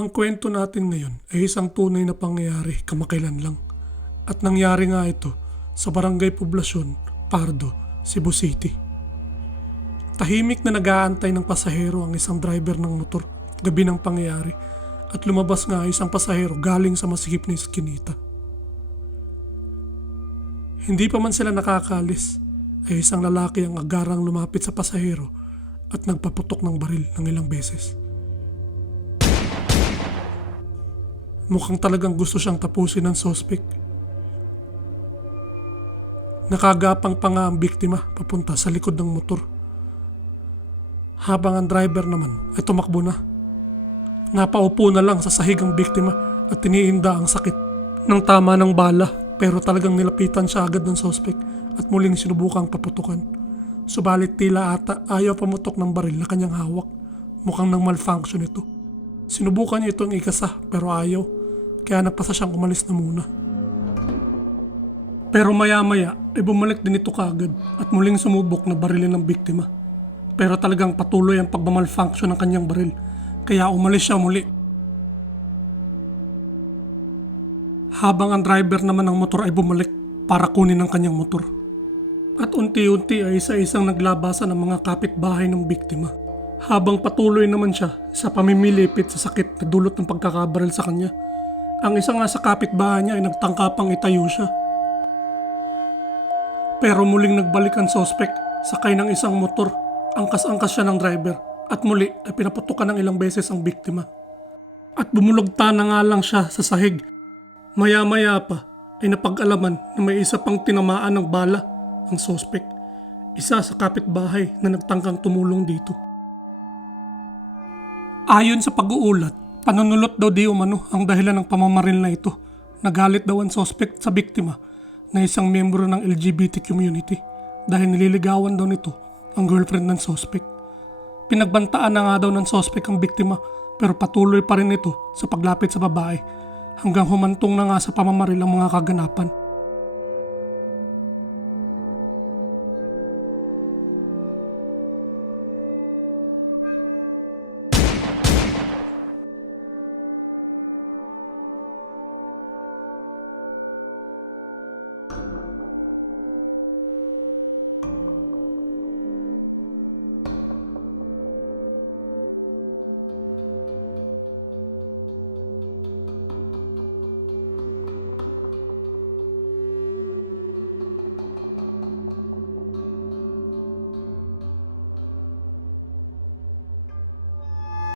Ang kwento natin ngayon ay isang tunay na pangyayari kamakailan lang. At nangyari nga ito sa barangay poblasyon, Pardo, Cebu City. Tahimik na nag-aantay ng pasahero ang isang driver ng motor gabi ng pangyayari at lumabas nga isang pasahero galing sa masikip na iskinita. Hindi pa man sila nakakalis ay isang lalaki ang agarang lumapit sa pasahero at nagpaputok ng baril ng ilang beses. Mukhang talagang gusto siyang tapusin ng sospek. Nakagapang pa nga ang biktima papunta sa likod ng motor. Habang ang driver naman ay tumakbo na. Napaupo na lang sa sahig ang biktima at tiniinda ang sakit ng tama ng bala pero talagang nilapitan siya agad ng sospek at muling sinubukang paputukan. Subalit tila ata ayaw pamutok ng baril na kanyang hawak. Mukhang nang malfunction ito. Sinubukan niya itong ikasa pero ayaw kaya napasa siyang umalis na muna. Pero maya-maya ay bumalik din ito kaagad at muling sumubok na barilin ng biktima. Pero talagang patuloy ang pagmamalfunction ng kanyang baril kaya umalis siya muli. Habang ang driver naman ng motor ay bumalik para kunin ang kanyang motor. At unti-unti ay isa-isang naglabasan ang mga kapitbahay ng biktima. Habang patuloy naman siya sa pamimilipit sa sakit na dulot ng pagkakabaril sa kanya. Ang isa nga sa kapitbahay niya ay nagtangkapang itayo siya. Pero muling nagbalik ang sospek sakay ng isang motor. Angkas-angkas siya ng driver at muli ay pinaputukan ng ilang beses ang biktima. At bumulogta na nga lang siya sa sahig. Maya-maya pa ay napag-alaman na may isa pang tinamaan ng bala ang sospek. Isa sa kapitbahay na nagtangkang tumulong dito. Ayon sa pag-uulat, panunulot daw di umano ang dahilan ng pamamaril na ito. Nagalit daw ang suspect sa biktima na isang miyembro ng LGBT community dahil nililigawan daw nito ang girlfriend ng suspect. Pinagbantaan na nga daw ng suspect ang biktima pero patuloy pa rin ito sa paglapit sa babae hanggang humantong na nga sa pamamaril ang mga kaganapan.